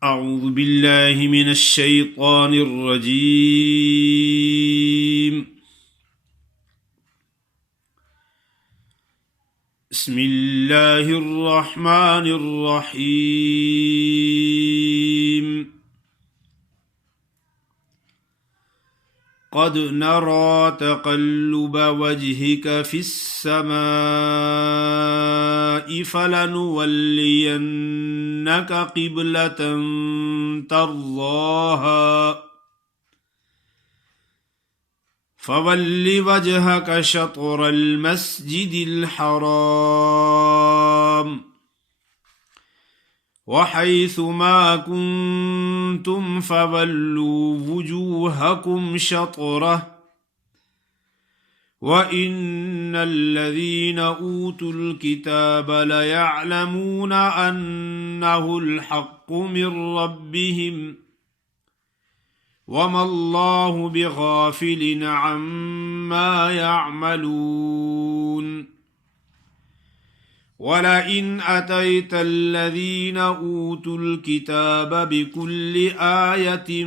اعوذ باللہ من الشیطان الرجیم بسم اللہ الرحمن الرحیم قد نرى تقلب وجهك في السماء فلنولينك قبلة ترضاها فول وجهك شطر المسجد الحرام وحيث ما كنتم فولوا وجوهكم شطره وإن الذين أوتوا الكتاب ليعلمون أنه الحق من ربهم وما الله بغافل عما يعملون وَلَئِنْ أَتَيْتَ الَّذِينَ أُوتُوا الْكِتَابَ بِكُلِّ آيَةٍ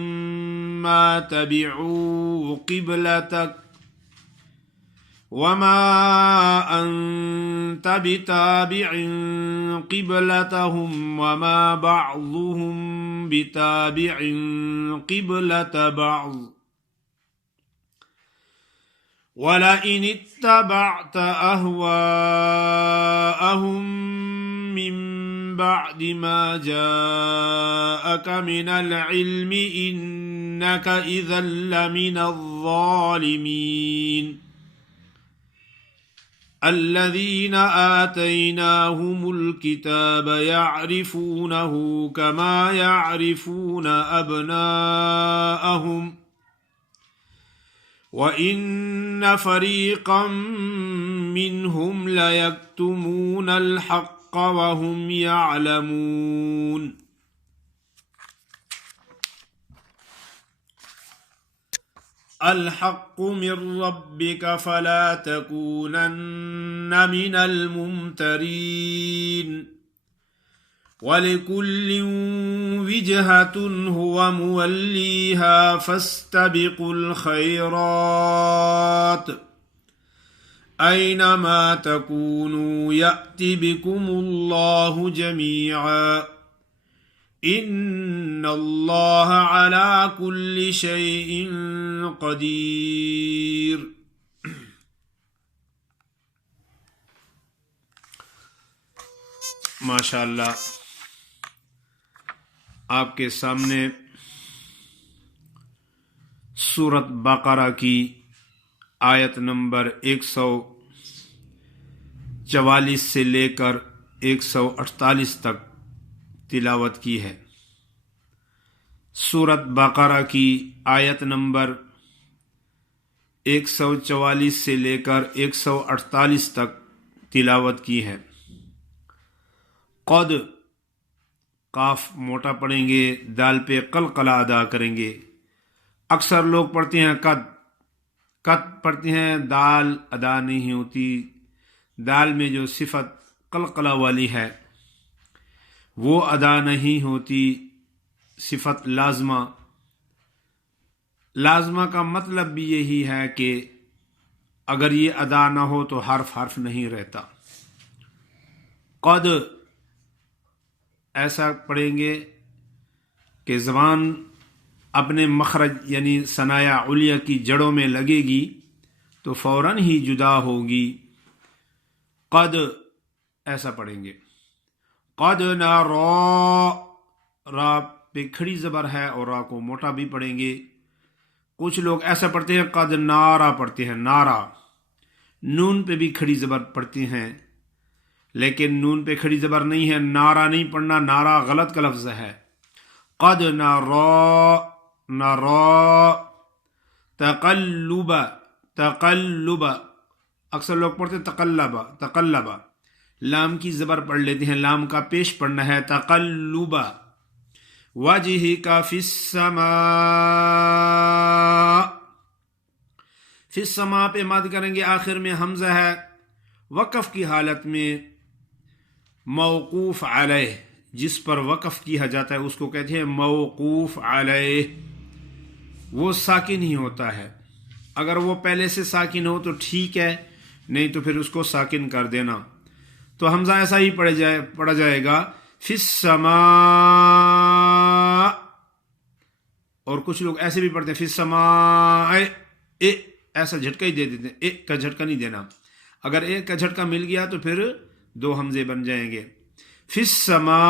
مَا تَبِعُوا قِبْلَتَكَ وَمَا أَنْتَ بِتَابِعٍ قِبْلَتَهُمْ وَمَا بَعْضُهُمْ بِتَابِعٍ قِبْلَةَ بَعْضٍ وَلَئِنِ اتَّبَعْتَ أَهْوَاءَهُمْ مِنْ بَعْدِ مَا جَاءَكَ مِنَ الْعِلْمِ إِنَّكَ إِذًا لَمِنَ الظَّالِمِينَ الَّذِينَ آتَيْنَاهُمُ الْكِتَابَ يَعْرِفُونَهُ كَمَا يَعْرِفُونَ أَبْنَاءَهُمْ وَإِنَّ فَرِيقًا مِّنْهُمْ لَيَكْتُمُونَ الْحَقَّ وَهُمْ يَعْلَمُونَ الْحَقُّ مِنْ رَبِّكَ فَلَا تَكُونَنَّ مِنَ الْمُمْتَرِينَ وَلِكُلٍّ وِجْهَةٌ هُوَ مُوَلِّيهَا فَاسْتَبِقُوا الْخَيْرَاتِ أَيْنَمَا تَكُونُوا يَأْتِ بِكُمُ اللَّهُ جَمِيعًا إِنَّ اللَّهَ عَلَى كُلِّ شَيْءٍ قَدِيرٌ۔ ماشاءاللہ، آپ کے سامنے سورۃ بقرہ کی آیت نمبر 144 سے لے کر 148 تک تلاوت کی ہے۔ سورۃ بقرہ کی آیت نمبر 144 سے لے کر 148 تک تلاوت کی ہے۔ قد، قاف موٹا پڑھیں گے، دال پہ قلقلہ ادا کریں گے۔ اکثر لوگ پڑھتے ہیں قد پڑھتے ہیں، دال ادا نہیں ہوتی۔ دال میں جو صفت قلقلہ والی ہے وہ ادا نہیں ہوتی، صفت لازمہ کا مطلب بھی یہی ہے کہ اگر یہ ادا نہ ہو تو حرف نہیں رہتا۔ قد ایسا پڑھیں گے کہ زبان اپنے مخرج یعنی ثنایا علیہ کی جڑوں میں لگے گی تو فوراً ہی جدا ہوگی۔ قد ایسا پڑھیں گے۔ قد نرى، را پہ کھڑی زبر ہے اور را کو موٹا بھی پڑھیں گے۔ کچھ لوگ ایسا پڑھتے ہیں قد نارا پڑھتے ہیں، نارا، نون پہ بھی کھڑی زبر پڑھتے ہیں، لیکن نون پہ کھڑی زبر نہیں ہے، نارا نہیں پڑھنا، نارا غلط کا لفظ ہے۔ قد نرى تقلب، اکثر لوگ پڑھتے ہیں تقلب، لام کی زبر پڑھ لیتے ہیں، لام کا پیش پڑھنا ہے، تقلب وجهك في السماء، فی السماء پہ مد کریں گے، آخر میں حمزہ ہے، وقف کی حالت میں موقوف علیہ، جس پر وقف کیا جاتا ہے اس کو کہتے ہیں موقوف علیہ، وہ ساکن ہی ہوتا ہے. اگر وہ پہلے سے ساکن ہو تو ٹھیک ہے، نہیں تو پھر اس کو ساکن کر دینا. تو حمزہ ایسا ہی پڑھا جائے گا فی السماء، اور کچھ لوگ ایسے بھی پڑھتے ہیں فی السماء، ایسا جھٹکا ہی دے دیتے ہیں، ایک کا جھٹکا نہیں دینا. اگر ایک کا جھٹکا مل گیا تو پھر دو حمزے بن جائیں گے. فی السماء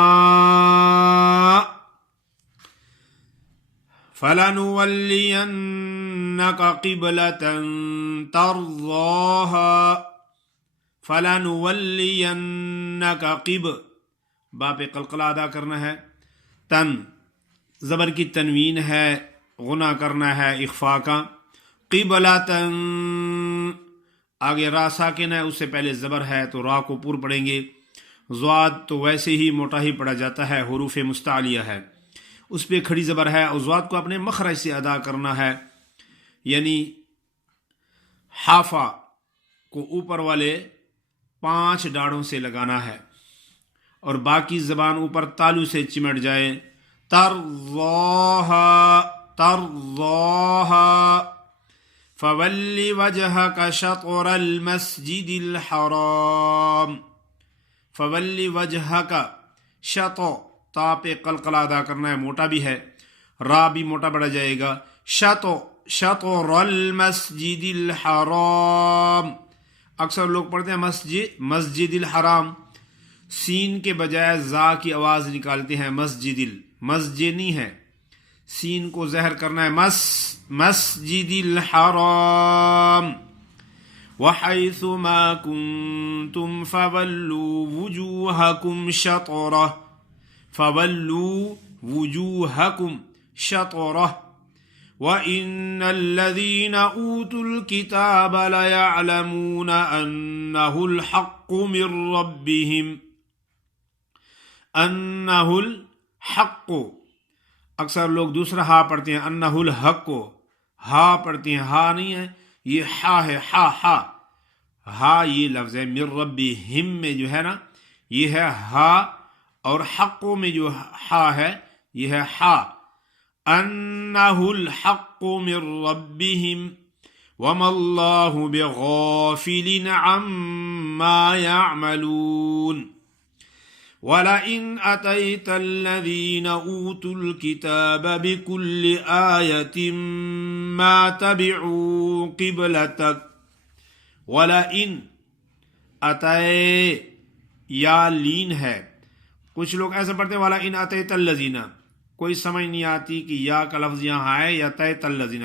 فَلَنُوَلِّيَنَّكَ قِبْلَةً تَرْضَاهَا، فَلَنُوَلِّيَنَّكَ با پہ قلقلہ ادا کرنا ہے. تن زبر کی تنوین ہے، غنہ کرنا ہے اخفا کا. قبلتن آگے را ساکن ہے، اس سے پہلے زبر ہے تو را کو پور پڑھیں گے. ضاد تو ویسے ہی موٹا ہی پڑھا جاتا ہے، حروف مستعلیہ ہے، اس پہ کھڑی زبر ہے، اور ضاد کو اپنے مخرج سے ادا کرنا ہے، یعنی حافہ کو اوپر والے 5 ڈاڑوں سے لگانا ہے اور باقی زبان اوپر تالو سے چمٹ جائے. ترضاها فَوَلِّ وَجْهَكَ شَطْرَ الْمَسْجِدِ الْحَرَامِ، فَوَلِّ وَجْهَكَ شَطْرَ، تا پہ قلقلہ ادا کرنا ہے، موٹا بھی ہے، را بھی موٹا بڑھا جائے گا. شطر المسجد الحرام، اکثر لوگ پڑھتے ہیں مسجد الحرام، سین کے بجائے زا کی آواز نکالتے ہیں. مسجد نہیں ہے، سین کو زہر کرنا ہے. مسجد الحرام. وَحَيْثُ مَا كُنْتُمْ فَوَلُّوا وُجُوهَكُمْ شَطْرَهُ، فَوَلُّوا وُجُوهَكُمْ شَطْرَهُ وَإِنَّ الَّذِينَ أُوتُوا الْكِتَابَ لَيَعْلَمُونَ أَنَّهُ الْحَقُّ مِنْ رَبِّهِمْ. أَنَّهُ الْحَقُّ، اکثر لوگ دوسرا ہا پڑھتے ہیں، انہ الحق کو ہا پڑھتے ہیں، ہا نہیں ہے، یہ ہا ہے، ہا یہ لفظ ہے. من ربہم میں جو ہے نا یہ ہے ہا، اور حق میں جو ہا ہے یہ ہے ہا. انہ الحق من ربہم وما اللہ بغافل عما يعملون. وَلَئِنْ أَتَيْتَ الَّذِينَ أُوتُوا الْكِتَابَ بِكُلِّ آيَةٍ مَا تَبِعُوا قِبْلَتَكَ. وَلَئِنْ أَتَيْ یا لین ہے، کچھ لوگ ایسے پڑھتے ہیں وَلَئِنْ أَتَيْتَ الَّذِينَ، کوئی سمجھ نہیں آتی کہ یا کا لفظ یہاں ہے یا تَيْتَ الَّذِينَ.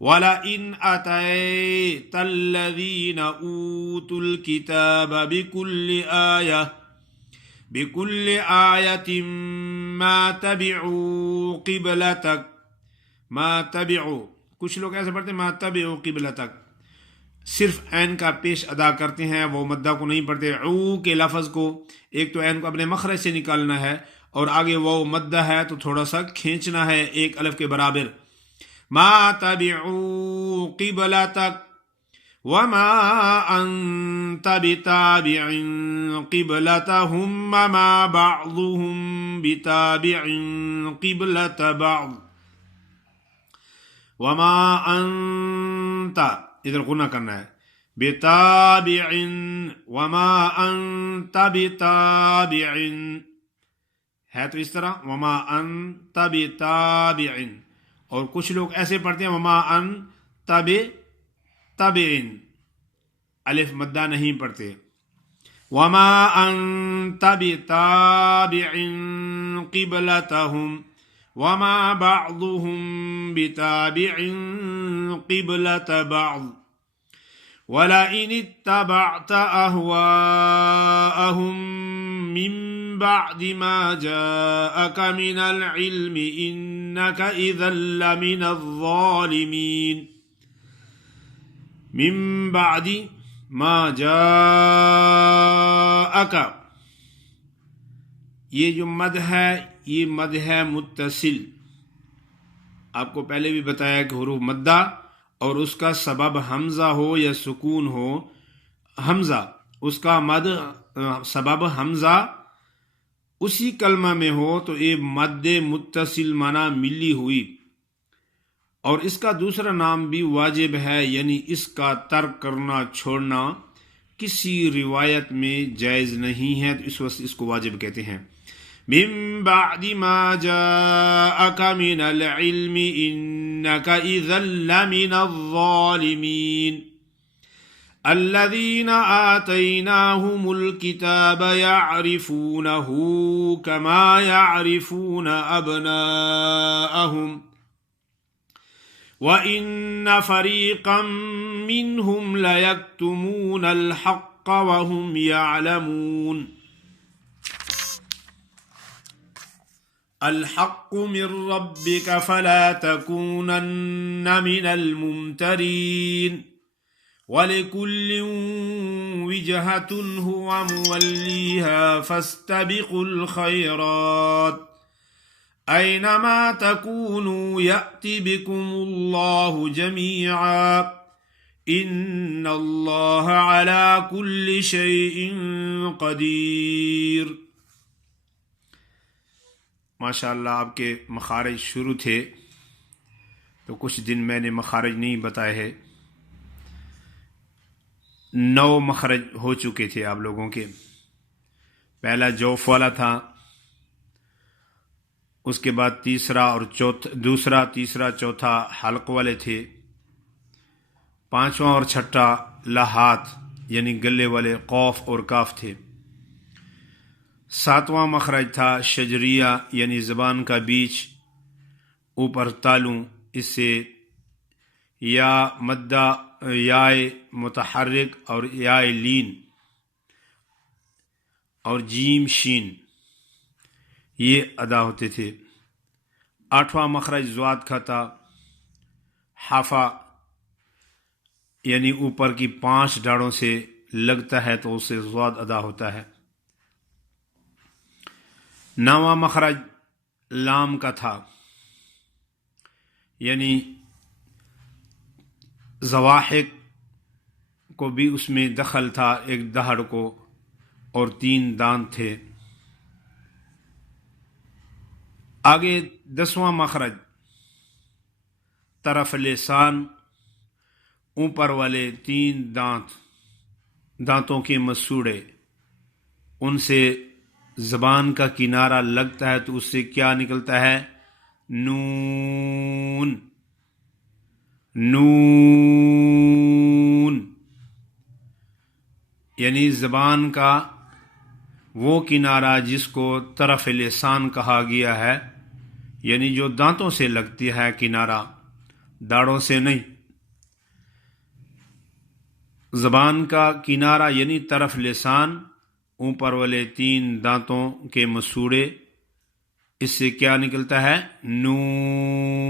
وَلَئِنْ أَتَيْتَ الَّذِينَ أُوتُوا الْكِتَابَ بِكُلِّ آيَةٍ مَا تَبِعُوا قِبْلَتَكَ. ما تبعوا، کچھ لوگ ایسے پڑھتے ہیں ما تبعوا قبلتک، صرف عین کا پیش ادا کرتے ہیں، وہ مدہ کو نہیں پڑھتے. عو کے لفظ کو ایک تو عین کو اپنے مخرج سے نکالنا ہے، اور آگے وہ مدہ ہے تو تھوڑا سا کھینچنا ہے ایک الف کے برابر. ما تبعوا قبلتک وما انت بتابع قبلتهم وما بعضهم بتابع قبلة بعض. وما انت ادھر غنہ کرنا ہے، بتابع وما انت بتابع ہے تو اس طرح وما انت بتابع. اور کچھ لوگ ایسے پڑھتے ہیں وما انت بتابع، الف مدہ نہیں پڑھتے. وما انت بتابع قبلتهم وما بعضهم بتابع قبلة بعض. ولئن اتبعت أهواءهم من بعد ما جاءك من العلم إنك إذا لمن الظالمين. من بعد ما جاءك، یہ جو مد ہے یہ مد ہے متصل. آپ کو پہلے بھی بتایا کہ حروف مدہ اور اس کا سبب حمزہ ہو یا سکون ہو، حمزہ اس کا مد سبب حمزہ اسی کلمہ میں ہو تو یہ مد متصل مانا ملی ہوئی، اور اس کا دوسرا نام بھی واجب ہے، یعنی اس کا ترک کرنا چھوڑنا کسی روایت میں جائز نہیں ہے، تو اس وقت اس کو واجب کہتے ہیں۔ من بعد ما جاءك من العلم انك اذا لمن الظالمين الذين آتيناهم الكتاب يعرفونه كما يعرفون أبناءهم وَإِنَّ فَرِيقًا مِّنْهُمْ لَيَكْتُمُونَ الْحَقَّ وَهُمْ يَعْلَمُونَ الْحَقُّ مِنْ رَبِّكَ فَلَا تَكُونَنَّ مِنَ الْمُمْتَرِينَ وَلِكُلٍّ وِجْهَةٌ هُوَ مُوَلِّيهَا فَاسْتَبِقُوا الْخَيْرَاتِ أَيْنَمَا تَكُونُوا يَأْتِ بِكُمُ اللَّهُ جَمِيعًا إِنَّ اللَّهَ عَلَى كُلِّ شَيْءٍ قَدِيرٌ۔ ماشاءاللہ آپ کے مخارج شروع تھے تو کچھ دن میں نے مخارج نہیں بتائے ہیں، 9 مخرج ہو چکے تھے آپ لوگوں کے۔ پہلا جوف والا تھا، اس کے بعد دوسرا تیسرا چوتھا حلق والے تھے، 5واں اور 6واں لہات یعنی گلے والے قوف اور کاف تھے، 7واں مخرج تھا شجریہ یعنی زبان کا بیچ اوپر تالوں، اس سے یا مدہ یا متحرک اور یا لین اور جیم شین یہ ادا ہوتے تھے۔ 8واں مخرج ضاد کا تھا، حافا یعنی اوپر کی 5 ڈاڑوں سے لگتا ہے تو اس سے ضاد ادا ہوتا ہے۔ 9واں مخرج لام کا تھا، یعنی زواحق کو بھی اس میں دخل تھا، ایک دہڑ کو اور 3 دانت تھے۔ آگے 10واں مخرج طرف لسان، اوپر والے 3 دانتوں کے مسوڑے، ان سے زبان کا کنارہ لگتا ہے تو اس سے کیا نکلتا ہے؟ نون نون، یعنی زبان کا وہ کنارہ جس کو طرف لسان کہا گیا ہے، یعنی جو دانتوں سے لگتی ہے کنارہ، داڑوں سے نہیں۔ زبان کا کنارہ یعنی طرف لسان، اوپر والے 3 دانتوں کے مسوڑے، اس سے کیا نکلتا ہے؟ نون۔